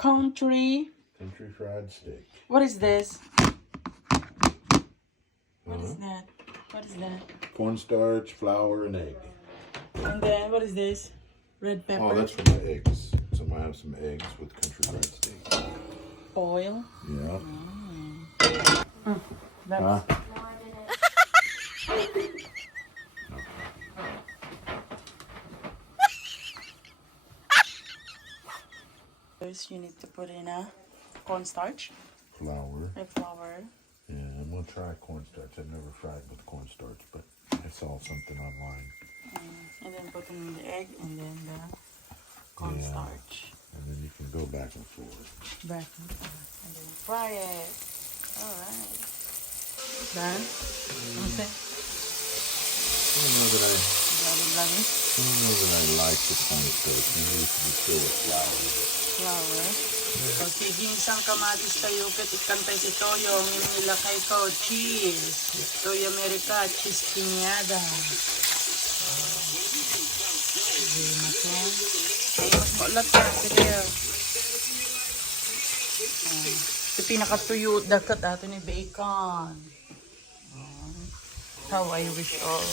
Country. Country fried steak. What is this? What is that? What is that? Cornstarch, flour, and egg. And then what is this? Red pepper. Oh, that's for my eggs. So I'm gonna have some eggs with country fried steak. Oil. Yeah. That's Huh? you need to put in a cornstarch Flour. and flour. Yeah, I'm gonna try cornstarch. I've never fried with cornstarch, but I saw something online. And then put in the egg and then the cornstarch. And then you can go back and forth. Back and forth. And then fry it. Alright. Done? Okay. I don't know that Bloody. I like the cornstarch. It needs to be filled with flour. Flour. Okay, ginsang kamatis tayo ket ikantay si Toyo. Nila kay ko cheese. Toyo America, cheese piñada. Mas maulat na. Kaya. Ito pinakatuyo. Dakat ato ni bacon. How I wish all.